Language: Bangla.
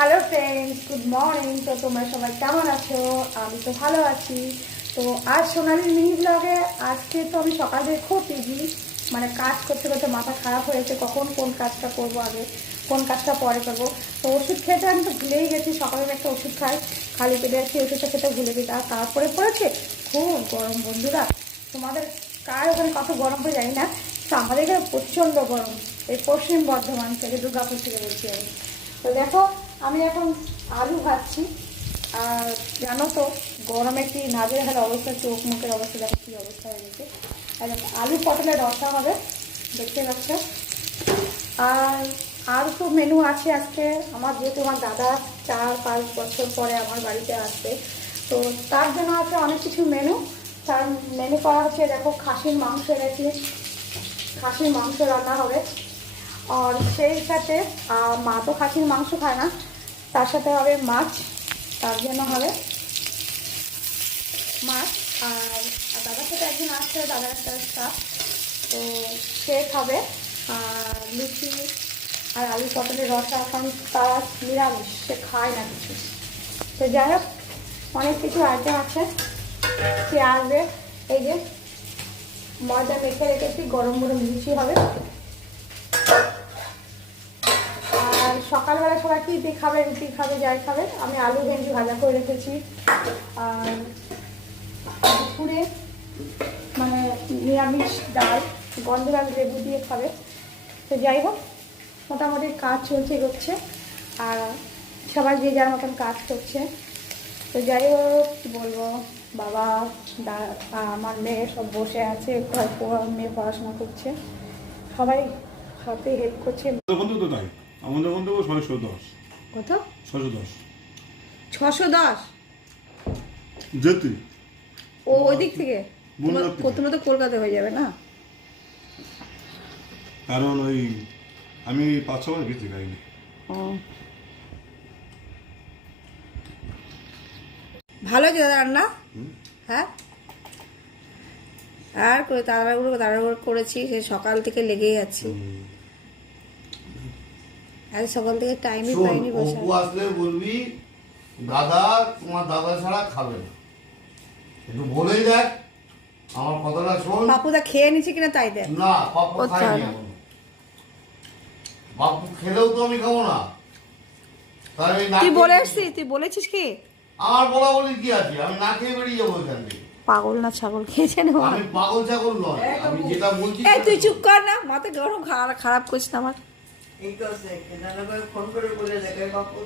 Hello friends, good morning. তো তোমরা সবাই কেমন আছো? আমি তো ভালো আছি। তো আজ সোনালির মিনি ব্লগে আজকে তো আমি সকাল থেকে খুব বিজি, মানে কাজ করতে করতে মাথা খারাপ হয়েছে, কখন কোন কাজটা করব, আগে কোন কাজটা পরে করবো। তো ওষুধ খেতে আমি তো ভুলেই গেছি, সকালে একটা ওষুধ খাই, খালি পেটে সেই ওষুধটা খেতে ভুলে গেছি। আর তারপরে পড়েছে খুব গরম বন্ধুরা। তোমাদের কার ওখানে কত গরম হয়ে যায় না, তো আমাদের এখানে প্রচণ্ড গরম। এই পশ্চিম বর্ধমান থেকে, দুর্গাপুর থেকে বলছি আমি। তো দেখো, আমি এখন আলু ভাজছি। আর জানো তো গরমে কি নাজেহাল অবস্থা, চোখ মুখের অবস্থা দেখো কী অবস্থা হয়ে গেছে। আর আলু পটলের রসা হবে, দেখতে পাচ্ছ। আর তো মেনু আছে আজকে আমার, যেহেতু আমার দাদা 4-5 বছর পরে আমার বাড়িতে আসবে, তো তার জন্য আছে অনেক কিছু মেনু। তার মেনু করা হচ্ছে, দেখো খাসির মাংস এনেছি, খাসির মাংস রান্না হবে। আর সেই সাথে মা তো খাসির মাংস খায় না, তার সাথে হবে মাছ, তার জন্য হবে মাছ। আর দাদার সাথে একদিন আসছে, দাদার একটা স্টাফ, তো সে খাবে আর লুচি আর আলু পটলের রসা। এখন তার নিরামিষ, সে খায় না কিছু। তো যাই হোক, অনেক কিছু আইটেম আছে। সে আসবে, এই যে ময়দা মেখে রেখেছি, গরম গরম লুচি হবে। আর সকালবেলা সবাই কী দিয়ে খাবে, রুটি খাবে, যাই খাবে। আমি আলু ভেন্ডি ভাজা করে রেখেছি। আর দুপুরে মানে নিরামিষ ডাল, গন্ধরাজ লেবু দিয়ে খাবে। তো যাই হোক, মোটামুটি কাজ চলছে, এগোচ্ছে। আর সবাই যে যার মতন কাজ করছে। তো যাই হোক, কী বলবো, বাবা আমার মেয়ে সব বসে আছে, মেয়ে পড়াশোনা করছে, সবাই হাতে হেল্প করছে। বন্ধু তো তাই আমাদের বন্ধু 610। কত? 610। 610 যেতে ও ওই দিক থেকে প্রথমে তো কলকাতা হয়ে যাবে না, কারণ ওই আমি 5-6 বার গেছি গাড়ি নিয়ে। ভালো হয়েছে দাদা রান্না। হ্যাঁ, আর তাড়াহুড়ো করেছি, সে সকাল থেকে লেগেই আছি। আজ সকাল থেকে টাইমই পাইনি বসে। অপু আসলে বলবি দাদা তোমার দাদা ছাড়া খাবে না, একটু বলেই দেখ আমার কথাটা শোন। পাপুদা খেয়ে নিচ্ছে কিনা তাই দেখ। না, পাপ্পু খায়নি এখনো। পাপ্পু খেলেও তো আমি খাবো না। তাই আমি না তুই খেয়ে বলে বেরিয়ে এসছিস, তুই বলেছিস কি? আমার বলা বলি কি আছে, আমি না খেয়ে বেরিয়ে যাবো এখান থেকে। পাগল না ছাগল খেয়েছে না? আমি পাগল ছাগল নয়, আমি যেটা বলছি এই তুই চুপ কর না, মাথা গরম খারাপ করছিস না আমার। এই তো সে কেন ফোন করে বলে দেখে বাপু